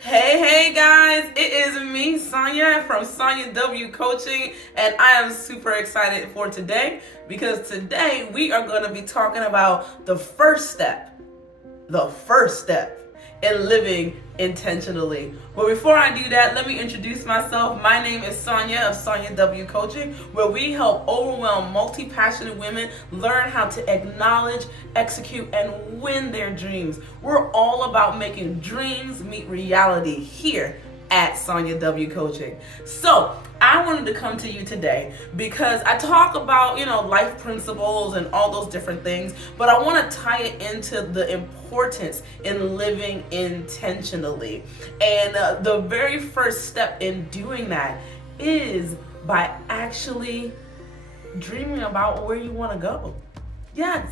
Hey guys, it is me, Sonia from Sonia W Coaching, and I am super excited for today because today we are going to be talking about the first step in living intentionally. But before I do that, let me introduce myself. My name is Sonia of Sonia W Coaching, where we help overwhelmed, multi-passionate women learn how to acknowledge, execute, and win their dreams. We're all about making dreams meet reality here at Sonia W Coaching. So I wanted to come to you today because I talk about, life principles and all those different things, but I want to tie it into the importance in living intentionally. And the very first step in doing that is by actually dreaming about where you want to go. Yes,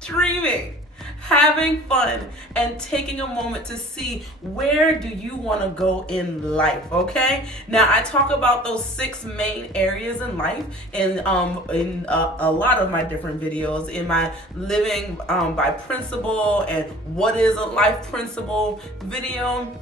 dreaming. Having fun and taking a moment to see where do you want to go in life. Okay, now I talk about those 6 main areas in life in a lot of my different videos, in my living by principle and what is a life principle video.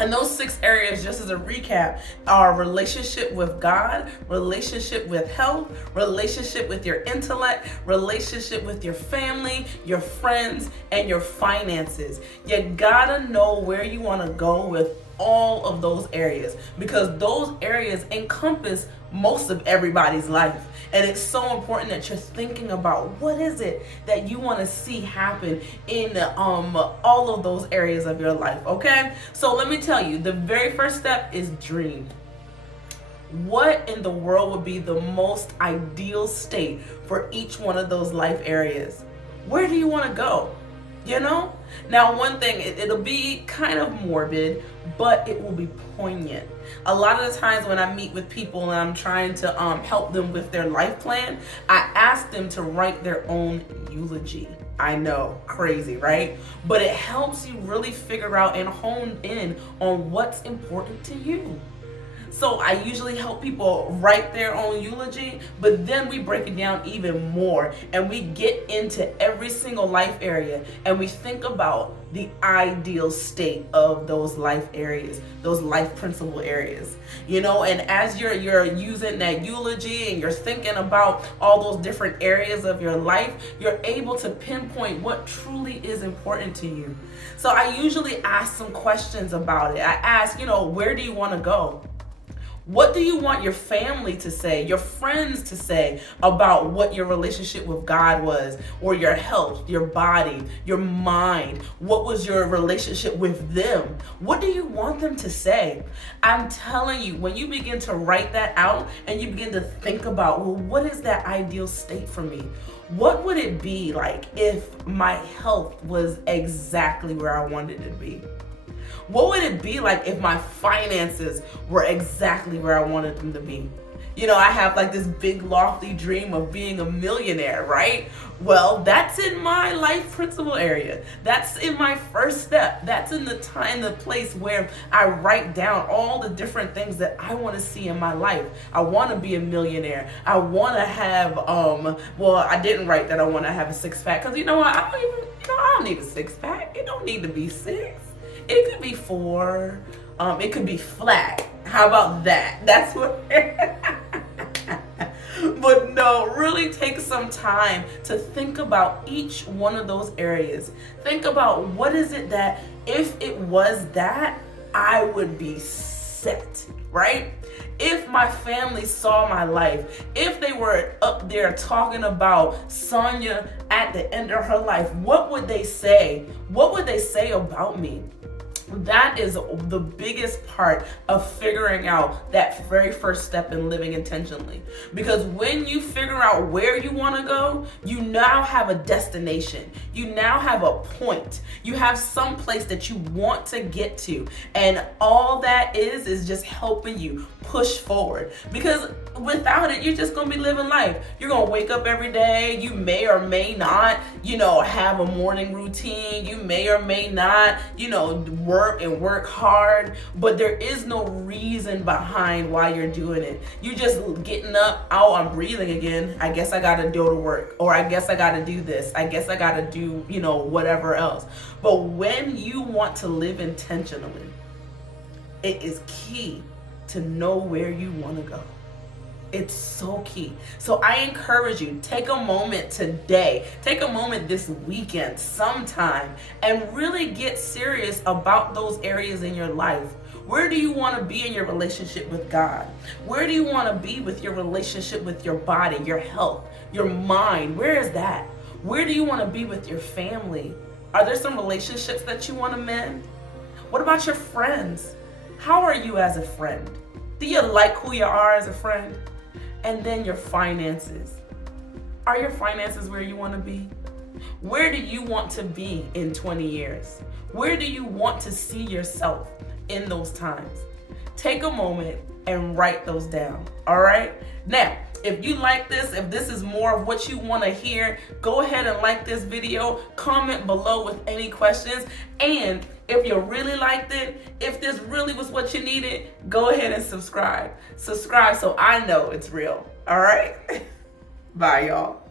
And those 6 areas, just as a recap, are relationship with God, relationship with health, relationship with your intellect, relationship with your family, your friends, and your finances. You gotta know where you wanna go with all of those areas, because those areas encompass most of everybody's life. And it's so important that you're thinking about what is it that you want to see happen in all of those areas of your life. Okay, so let me tell you, the very first step is dream. What in the world would be the most ideal state for each one of those life areas? Where do you want to go? Now one thing, it'll be kind of morbid, but it will be poignant. A lot of the times when I meet with people and I'm trying to help them with their life plan, I ask them to write their own eulogy. I know, crazy, right? But it helps you really figure out and hone in on what's important to you. So I usually help people write their own eulogy, but then we break it down even more and we get into every single life area and we think about the ideal state of those life areas, those life principle areas. And as you're using that eulogy and you're thinking about all those different areas of your life, you're able to pinpoint what truly is important to you. So I usually ask some questions about it. I ask, where do you want to go? What do you want your family to say, your friends to say about what your relationship with God was, or your health, your body, your mind? What was your relationship with them? What do you want them to say? I'm telling you, when you begin to write that out and you begin to think about, well, what is that ideal state for me? What would it be like if my health was exactly where I wanted it to be? What would it be like if my finances were exactly where I wanted them to be? I have like this big lofty dream of being a millionaire, right? Well, that's in my life principle area. That's in my first step. That's in the place where I write down all the different things that I want to see in my life. I want to be a millionaire. I want to have, well, I didn't write that I want to have a 6-pack, because I don't need a 6-pack. It don't need to be 6. It could be 4. It could be flat. How about that? That's what. But no, really take some time to think about each one of those areas. Think about what is it that if it was that, I would be set, right? If my family saw my life, if they were up there talking about Sonia at the end of her life, what would they say? What would they say about me? That is the biggest part of figuring out that very first step in living intentionally. Because when you figure out where you want to go, you now have a destination. You now have a point. You have some place that you want to get to. And all that is just helping you push forward. Because without it, you're just going to be living life. You're going to wake up every day. You may or may not, have a morning routine. You may or may not, work hard, but there is no reason behind why you're doing it. You're just getting up, oh, I'm breathing again. I guess I gotta go to work, or I guess I gotta do this. I guess I gotta do, whatever else. But when you want to live intentionally, It is key to know where you want to go. It's so key. So I encourage you, take a moment today, take a moment this weekend, sometime, and really get serious about those areas in your life. Where do you want to be in your relationship with God? Where do you want to be with your relationship with your body, your health, your mind? Where is that? Where do you want to be with your family? Are there some relationships that you want to mend? What about your friends? How are you as a friend? Do you like who you are as a friend? And then your finances. Are your finances where you want to be? Where do you want to be in 20 years? Where do you want to see yourself in those times? Take a moment and write those down, all right? Now, if you like this, if this is more of what you want to hear, go ahead and like this video, comment below with any questions, and if you really liked it, if this really was what you needed, go ahead and subscribe. Subscribe so I know it's real, all right? Bye, y'all.